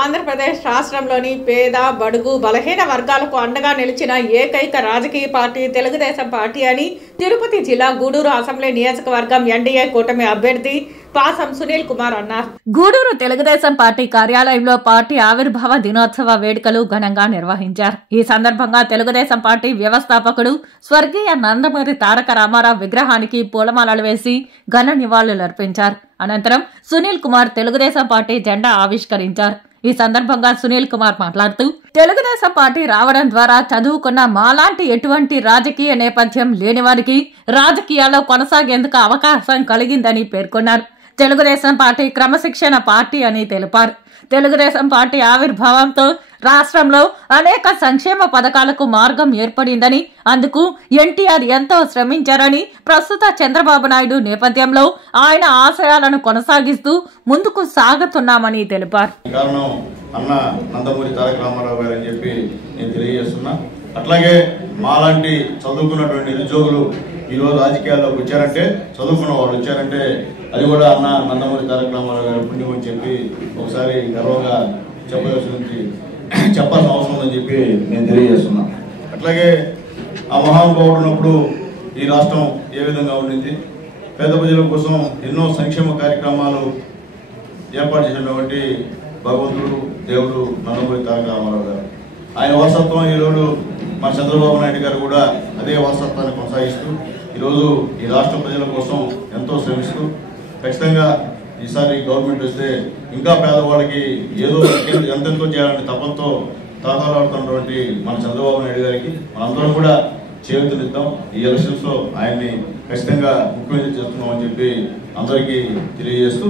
ఆంధ్రప్రదేశ్ రాష్ట్రంలోని పేద బడుగు బలహీన వర్గాలకు అండగా నిలిచిన ఏకైక రాజకీయ పార్టీ తెలుగుదేశం పార్టీ అని తిరుపతి జిల్లా గూడూరు అసెంబ్లీ నియోజకవర్గం ఎన్డీఏ కూటమి అభ్యర్థి పాసం సునీల్ కుమార్ అన్నారు. గూడూరు తెలుగుదేశం పార్టీ కార్యాలయంలో పార్టీ ఆవిర్భావ దినోత్సవ వేడుకలు ఘనంగా నిర్వహించారు. ఈ సందర్భంగా తెలుగుదేశం పార్టీ వ్యవస్థాపకుడు స్వర్గీయ నందమూరి తారక రామారావు విగ్రహానికి పూలమాలలు వేసి ఘన నివాళులర్పించారు. అనంతరం సునీల్ కుమార్ తెలుగుదేశం పార్టీ జెండా ఆవిష్కరించారు. ఈ సందర్భంగా సునీల్ కుమార్ మాట్లాడుతూ తెలుగుదేశం పార్టీ రావడం ద్వారా చదువుకున్న మాలాంటి ఎటువంటి రాజకీయ నేపథ్యం లేని వారికి రాజకీయాల్లో కొనసాగేందుకు అవకాశం కలిగిందని పేర్కొన్నారు. తెలుగుదేశం పార్టీ క్రమశిక్షణ పార్టీ అని తెలిపారు. తెలుగుదేశం పార్టీ ఆవిర్భావంతో రాష్ట్రంలో అనేక సంక్షేమ పథకాలకు మార్గం ఏర్పడిందని, అందుకు ఎన్టీఆర్ ఎంతో శ్రమించారని, ప్రస్తుత చంద్రబాబు నాయుడు నేపథ్యంలో ఆయన ఆశయాలను కొనసాగిస్తూ ముందుకు సాగుతున్నామని తెలిపారు. అన్న నందమూరి తారక రామారావు గారు అని చెప్పి నేను తెలియజేస్తున్నా. అట్లాగే మాలాంటి చదువుకున్నటువంటి నిరుద్యోగులు ఈరోజు రాజకీయాల్లోకి వచ్చారంటే, చదువుకున్న వాళ్ళు వచ్చారంటే అది కూడా అన్న నందమూరి తారక రామారావు గారి పుణ్యం అని చెప్పి ఒకసారి గర్వంగా చెప్పాల్సిన అవసరం ఉందని చెప్పి నేను తెలియజేస్తున్నా. అట్లాగే ఆ మహానుభావుడు ఉన్నప్పుడు ఈ రాష్ట్రం ఏ విధంగా ఉండింది, పేద ప్రజల కోసం ఎన్నో సంక్షేమ కార్యక్రమాలు ఏర్పాటు చేసినటువంటి భగవంతుడు దేవుడు నందమూరి తారక రామారావు గారు. ఆయన వారసత్వం ఈరోజు మన చంద్రబాబు నాయుడు గారు కూడా అదే వారసత్వాన్ని కొనసాగిస్తూ ఈరోజు ఈ రాష్ట్ర ప్రజల కోసం ఎంతో శ్రమిస్తూ ఖచ్చితంగా ఈసారి గవర్నమెంట్ వస్తే ఇంకా పేదవాళ్ళకి ఏదో ఎంతెంతో చేయాలని తపంతో తాతాలాడుతున్నటువంటి మన చంద్రబాబు నాయుడు గారికి మనందరం కూడా చేయూతనిద్దాం. ఈ ఎలక్షన్స్ లో ఆయన్ని ఖచ్చితంగా ముఖ్యమంత్రి చేస్తున్నామని చెప్పి అందరికీ తెలియజేస్తూ